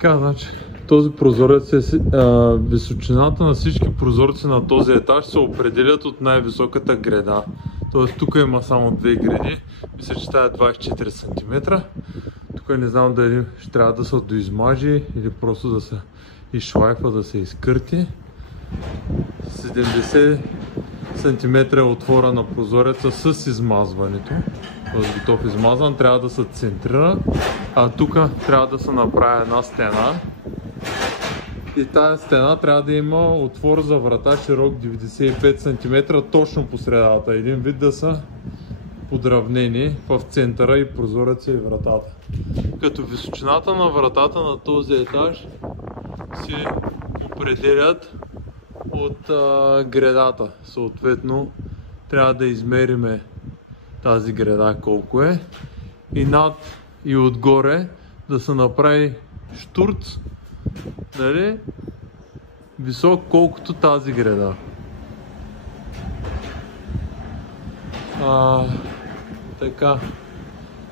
Така, значи, този прозорец височината на всички прозорци на този етаж се определят от най-високата греда. Тоест тук има само две греди, мисля, че тая е 24 см. Тук не знам дали ще трябва да се доизмажи или просто да се изшлайфа, да се изкърти. 70 см е отвора на прозореца с измазването. Тоест готов измазан, трябва да се центрира, а тук трябва да се направи една стена. И тази стена трябва да има отвор за врата широк 95 см точно по средата. Един вид да са подравнени в центъра и прозореца и вратата. Като височината на вратата на този етаж се определят от гредата. Съответно трябва да измериме тази греда колко е и над и отгоре да се направи штурц, нали, висок колкото тази греда. Така.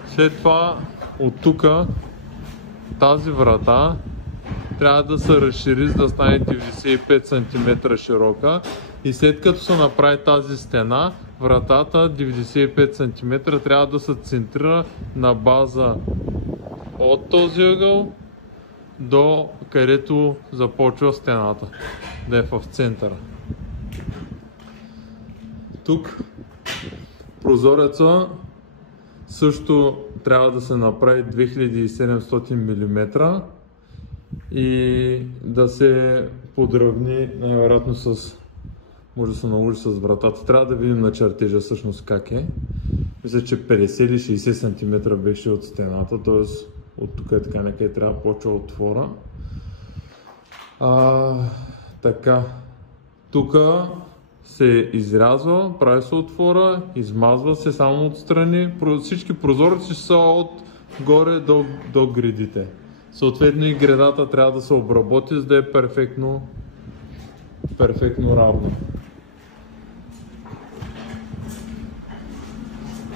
След това от тук тази врата трябва да се разшири, за да стане 95 см широка и след като се направи тази стена, вратата 95 см трябва да се центрира на база от този ъгъл до където започва стената, да е в центъра. Тук прозореца също трябва да се направи 2700 мм и да се подравни най-вероятно с... може да се наложи с вратата. Трябва да видим на чертежа всъщност как е. Мисля, че 50 или 60 см беше от стената, т.е. от тук е така някъде трябва да почва отвора. Така. Тук се изрязва, прави се отвора, измазва се само отстрани. Всички прозорци са от горе до гредите. Съответно и гредата трябва да се обработи, за да е перфектно равно.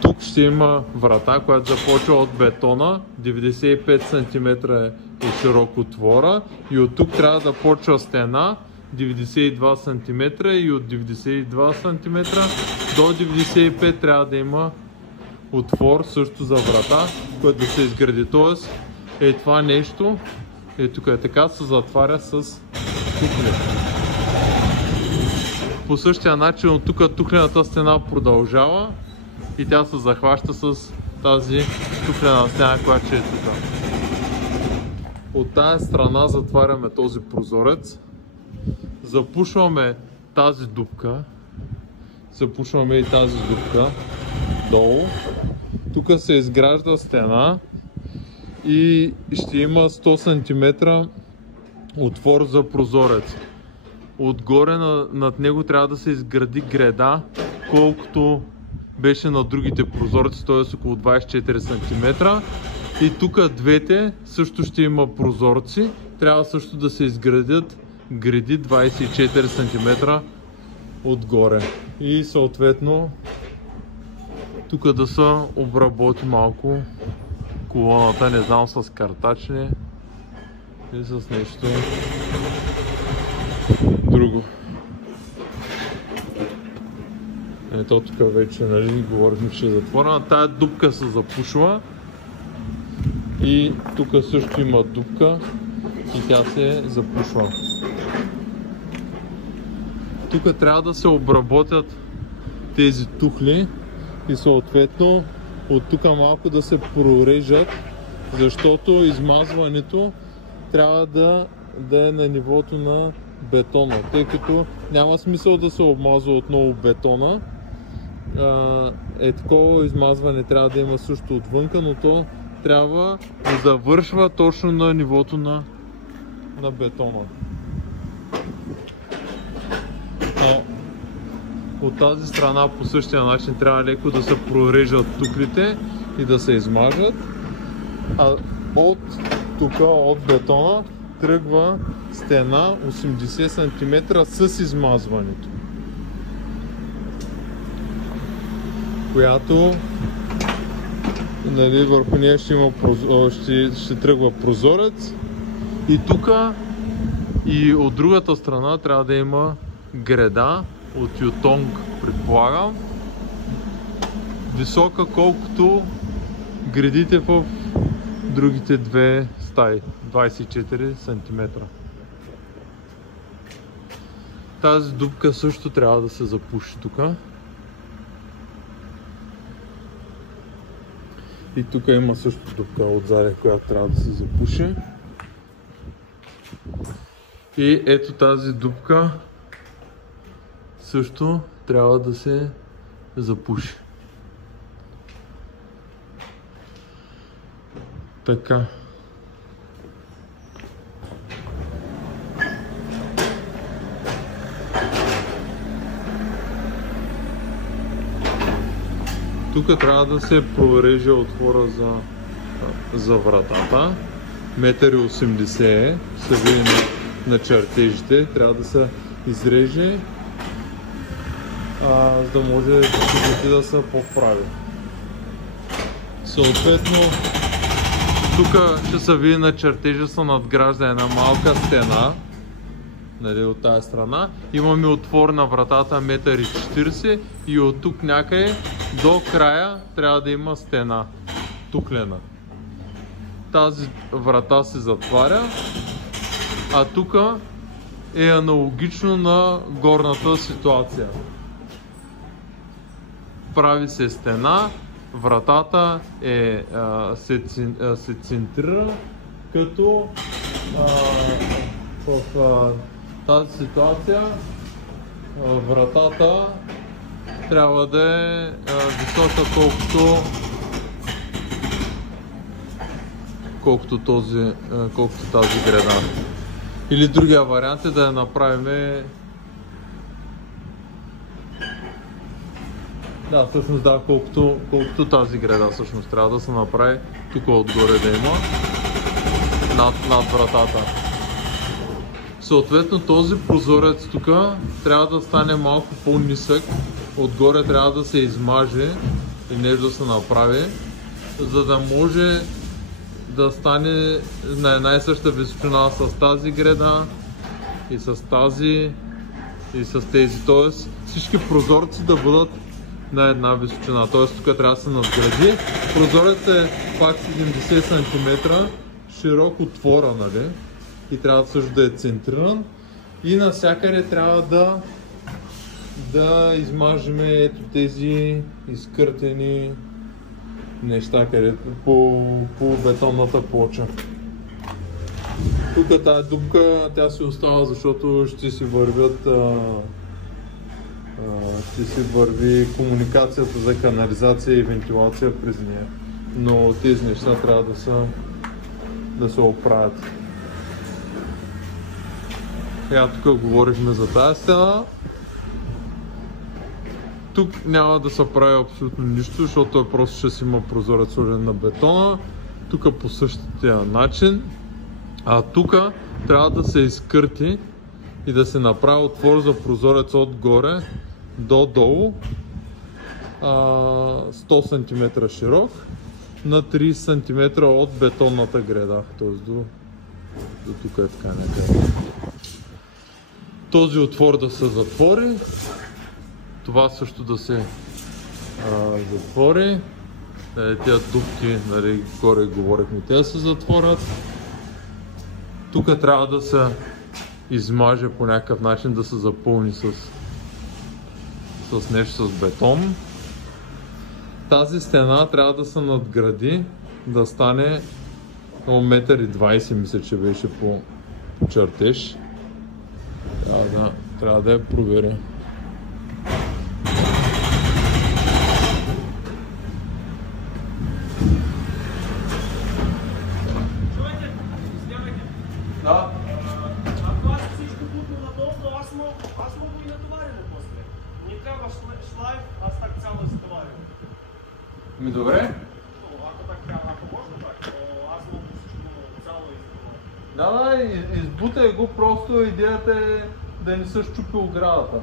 Тук ще има врата, която започва от бетона, 95 см е широк отвора и от тук трябва да почва стена 92 см и от 92 см до 95 трябва да има отвор също за врата, който да се изгради. Тоест това нещо, тук е така, се затваря с тухли. По същия начин от тук тухлената стена продължава и тя се захваща с тази тухлена стена, която е тук. От тази страна затваряме този прозорец, запушваме тази дупка, запушваме и тази дупка долу. Тук се изгражда стена и ще има 100 см отвор за прозорец. Отгоре над него трябва да се изгради греда, колкото беше на другите прозорци, т.е. около 24 см. И тук двете също ще има прозорци. Трябва също да се изградят греди 24 см отгоре. И съответно тук да се обработи малко колоната, не знам с картачни или с нещо друго. Ето тук вече, нали, говорихме, че е затворена. Тая дупка се запушва и тук също има дупка и тя се запушва. Тук трябва да се обработят тези тухли и съответно от тук малко да се прорежат, защото измазването трябва да е на нивото на бетона, тъй като няма смисъл да се обмазва отново бетона. Такова измазване трябва да има също отвънка, но то трябва да завършва точно на нивото на бетона. От тази страна по същия начин трябва леко да се прорежат туклите и да се измажат. А от тук, от бетона, тръгва стена 80 см с измазването, която, нали, върху нея ще тръгва прозорец И тук и от другата страна трябва да има греда от ютонг, предполагам, висока колкото гредите в другите две стаи, 24 см. Тази дупка също трябва да се запуши тук. И тук има също дупка отзади, която трябва да се запуши. И ето тази дупка също трябва да се запуши. Така. Тук трябва да се прореже отвора за вратата. 1,80 м се види на чертежите. Трябва да се изреже, за да може да се поправи. Съответно, тук ще се види на чертежа се надгражда една малка стена, нали, от тази страна. Имаме отвор на вратата 1,40 м и от тук някъде до края трябва да има стена, туклена. Тази врата се затваря, а тук е аналогично на горната ситуация. Прави се стена, вратата се центрира, като в тази ситуация вратата трябва да е висока колкото тази града. Или другия вариант е да я направим. Да, всъщност да, колкото тази града всъщност трябва да се направи тук отгоре да има над вратата. Съответно този прозорец тук трябва да стане малко по-нисък, отгоре трябва да се измаже и нещо да се направи, за да може да стане на една и съща височина с тази града и с тази и с тези, т.е. всички прозорци да бъдат на една височина, т.е. тук трябва да се надгради. Прозорец е пак 70 см широк отвора, нали? И трябва също да е центриран и навсякъде трябва да измажем ето тези изкъртени неща, където по бетонната плоча. Тук тази дупка тя си остава, защото ще си върви комуникацията за канализация и вентилация през нея. Но тези неща трябва да се оправят. Тук говорихме за тази стена. Тук няма да се прави абсолютно нищо, защото просто ще си има прозорец сложен на бетона. Тук по същия начин. А тук трябва да се изкърти и да се направи отвор за прозорец отгоре до долу. 100 см широк на 30 см от бетонната града. Т.е. до тук е така някъде. Този отвор да се затвори. Това също да се затвори. Тези дупки, нали, горе говорихме, те да се затворят. Тук трябва да се измаже по някакъв начин, да се запълни с нещо с бетон. Тази стена трябва да се надгради, да стане 1,20 м, мисля, че беше по чертеж. Трябва да я проверя. Да. Ако аз всичко бутно надолу, аз мога и натоварим после. Не трябва шлайф, аз так цяло изтоварим. Добре. Ако може так, аз мога всичко цяло изтоварим. Да, избутай го, просто идеята е да не се щупи оградата.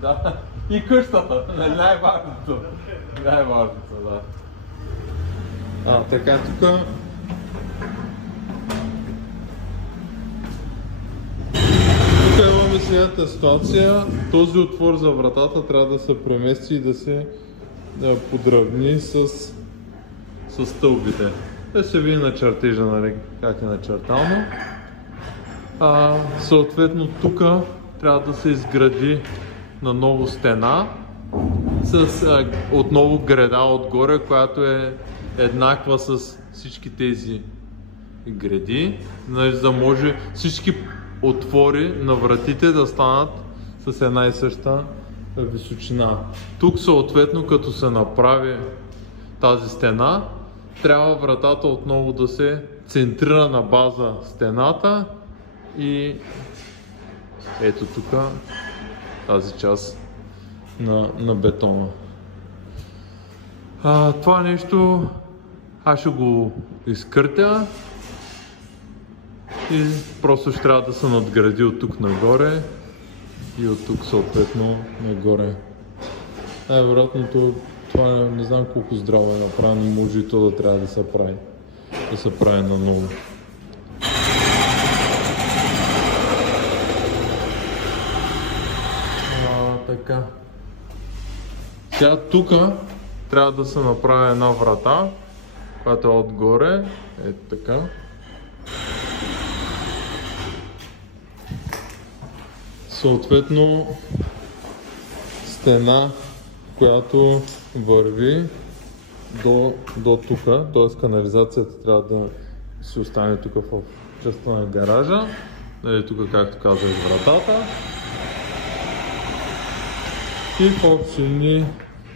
Да. И къщата, най-важното. Най-важното, да. Така, тук следната ситуация, този отвор за вратата трябва да се премести и да се подравни с стълбите. Да се види на чертежа, нали, как е начертано. Съответно тук трябва да се изгради на ново стена с отново греда отгоре, която е еднаква с всички тези греди, за да може всички отвори на вратите да станат с една и съща височина. Тук съответно, като се направи тази стена, трябва вратата отново да се центрира на база стената и ето тук тази част на бетона. Това нещо аз ще го изкъртя и просто ще трябва да се надгради от тук нагоре и от тук съответно нагоре. Най-вероятното това не знам колко здраво е направено, може и то да трябва да се прави наново. Така. Сега тук трябва да се направи една врата, която е отгоре, ето така. Съответно стена, която върви до тук, т.е. канализацията трябва да си остане тук в частта на гаража, нали, тук както казах вратата. И в общини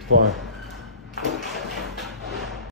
това е.